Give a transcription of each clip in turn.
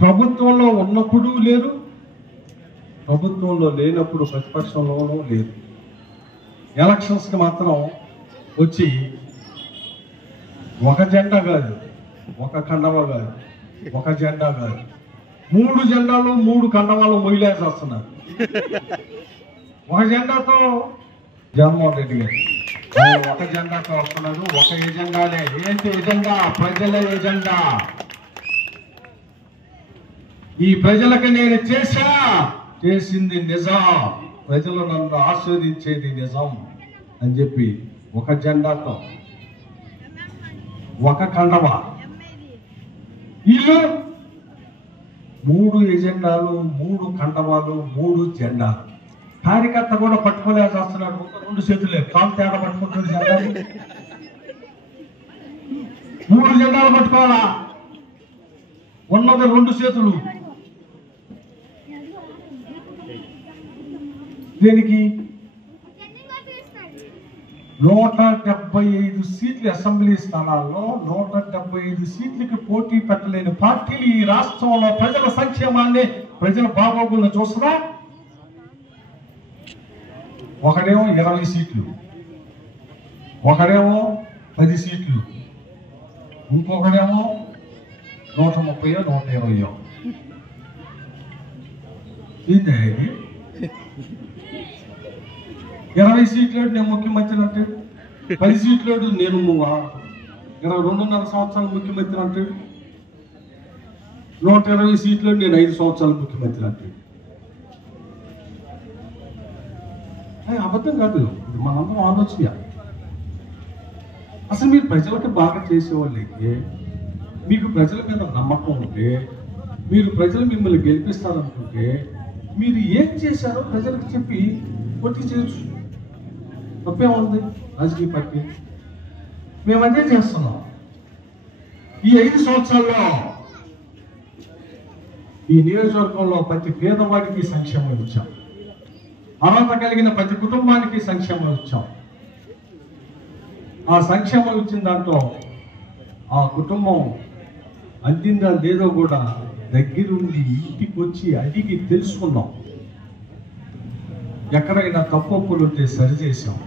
ప్రభుత్వంలో ఉన్నప్పుడు లేరు, ప్రభుత్వంలో లేనప్పుడు ప్రతిపక్షంలోనూ లేదు. ఎలక్షన్స్కి మాత్రం వచ్చి ఒక జెండా కాదు, ఒక కండవ కాదు, ఒక జెండా కాదు, 3 జెండాలు 3 కండవాలు మొయిలేసి వస్తున్నారు. ఒక జెండాతో జగన్మోహన్ రెడ్డి గారు ఒక జెండాతో వస్తున్నారు. ఒక ఎజెండానే. ఏంటి ఎజెండా? ప్రజల ఎజెండా. ఈ ప్రజలకు నేను చేసింది నిజం, ప్రజలు నన్ను ఆస్వాదించేది నిజం అని చెప్పి ఒక జెండాతో, ఒక కండవ. వీళ్ళు 3 ఎజెండాలు, 3 కండవాలు, 3 జెండాలు. కార్యకర్త కూడా పట్టుకోలేక వస్తున్నాడు. 2 చేతులే, కాలు తేడా పట్టుకుంటాడు జెండాలు. 3 జెండాలు పట్టుకోవాలా? ఉన్నది 2 చేతులు. దీనికి 175 సీట్లు అసెంబ్లీ స్థానాల్లో 175 సీట్లకి పోటీ పెట్టలేని పార్టీలు ఈ రాష్ట్రంలో ప్రజల సంక్షేమాన్ని, ప్రజల బాగోగులను చూస్తున్నా. ఒకడేమో 20 సీట్లు, ఒకడేమో 10 సీట్లు, ఇంకొకడేమో 130 120. ఇది 20 సీట్లోడు నేను ముఖ్యమంత్రి అంటే, 10 సీట్లోడు నేను 22.5 సంవత్సరాలు ముఖ్యమంత్రి అంటే, 120 సీట్లోడు నేను 5 సంవత్సరాలు ముఖ్యమంత్రి అంటే. అబద్ధం కాదు, ఇది మనందరం ఆలోచన. అసలు మీరు ప్రజలకు బాగా చేసేవాళ్ళైతే, మీకు ప్రజల మీద నమ్మకం ఉంటే, మీరు ప్రజలు మిమ్మల్ని గెలిపిస్తారనుకుంటే, మీరు ఏం చేశారో ప్రజలకు చెప్పి కొట్టి చేయొచ్చు. తప్పేముంది? రాజకీయ పార్టీ మేము అదే చేస్తున్నాం. ఈ 5 సంవత్సరాల్లో ఈ నియోజకవర్గంలో ప్రతి పేదవాడికి సంక్షేమం ఇచ్చాం, అర్హత కలిగిన ప్రతి కుటుంబానికి సంక్షేమం ఇచ్చాం. ఆ సంక్షేమం ఇచ్చిన దాంట్లో ఆ కుటుంబం అందిందా లేదో కూడా దగ్గరుండి ఇంటికి వచ్చి అడిగి తెలుసుకున్నాం. ఎక్కడైనా తప్పులు ఉంటే సరిచేసాం.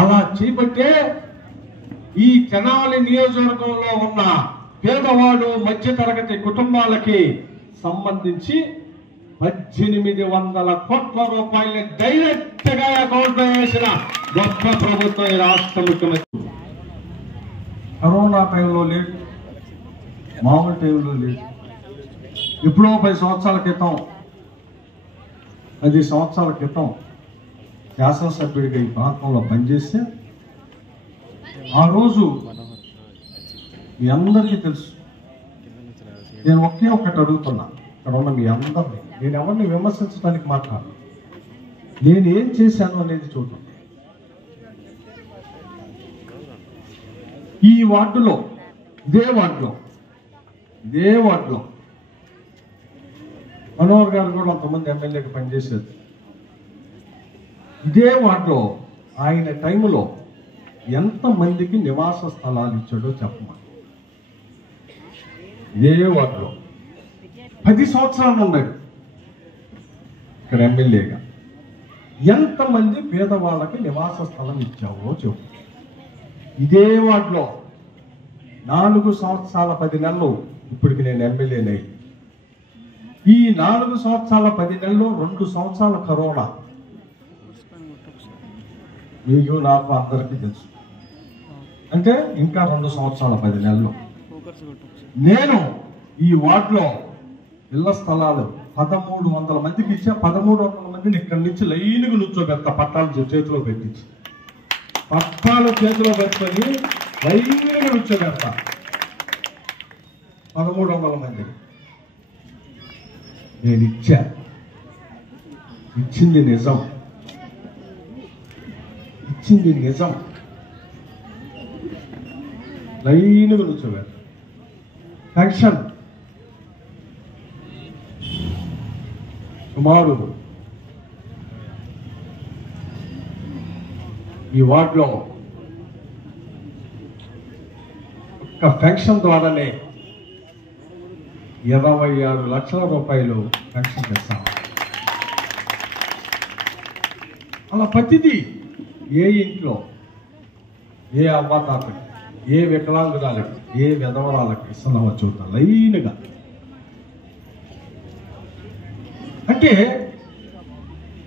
అలా చేయబట్టే ఈ తెనాలి నియోజకవర్గంలో ఉన్న పేదవాడు, మధ్యతరగతి కుటుంబాలకి సంబంధించి 1800 కోట్ల రూపాయలని డైరెక్ట్ గా అకౌంట్ లో వేసిన గొప్ప ప్రభుత్వం ఈ రాష్ట్ర ముఖ్యమంత్రి. కరోనా టైంలో లేదు, మామూలు టైంలో లేదు. ఎప్పుడో 10 సంవత్సరాల క్రితం, 10 సంవత్సరాల క్రితం శాసనసభ్యుడిగా ఈ ప్రాంతంలో పనిచేస్తే, ఆ రోజు మీ అందరికీ తెలుసు. నేను ఒకే ఒక్కటి అడుగుతున్నా, ఇక్కడ ఉన్న మీ అందరినీ. నేను ఎవరిని విమర్శించడానికి మాట్లాడు, నేను ఏం చేశాను అనేది చూద్దాం. ఈ వార్డులో, ఇదే వార్డులో మనోహర్ గారు కూడా కొంతమంది ఎమ్మెల్యేకి పనిచేశారు. ఇదే వార్డులో ఆయన టైంలో ఎంతమందికి నివాస స్థలాలు ఇచ్చాడో చెప్పమని. ఇదే వార్డులో 10 సంవత్సరాలు ఉన్నాడు ఇక్కడ ఎమ్మెల్యేగా. ఎంతమంది పేదవాళ్ళకి నివాస స్థలం ఇచ్చావో చెప్పు. ఇదే వార్డులో 4 సంవత్సరాల 10 నెలలు ఇప్పటికి నేను ఎమ్మెల్యేనై. ఈ 4 సంవత్సరాల 10 నెలలు 2 సంవత్సరాల కరోనా మీకు నాకు అందరికీ తెలుసు. అంటే ఇంకా 2 సంవత్సరాల 10 నెలలు నేను ఈ వార్డులో ఇళ్ల స్థలాలు 1300 మందికి ఇచ్చా. 1300 మందిని ఇక్కడి నుంచి లైన్గా నుంచోబెడతా, పట్టాలు చేతిలో పెట్టించి, పట్టాలు చేతిలో పెట్టుకొని లైన్గా నుంచోబెడతా. 1300 మంది నేను ఇచ్చా. ఇచ్చింది నిజం. లైన్గా నుంచోబెడతా. పెన్షన్ సుమారు ఈ వార్డులో ఒక్క పెన్షన్ ద్వారానే 26 లక్షల రూపాయలు పెన్షన్ ఇస్తాం. అలా ప్రతిదీ ఏ ఇంట్లో ఏ అవ్వాతాతకి, ఏ వికలాంగురాలకి, ఏ విధవరాలకి ఇస్తున్నామో చూద్దాం లైన్గా. అంటే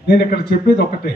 నేను ఇక్కడ చెప్పేది ఒకటే,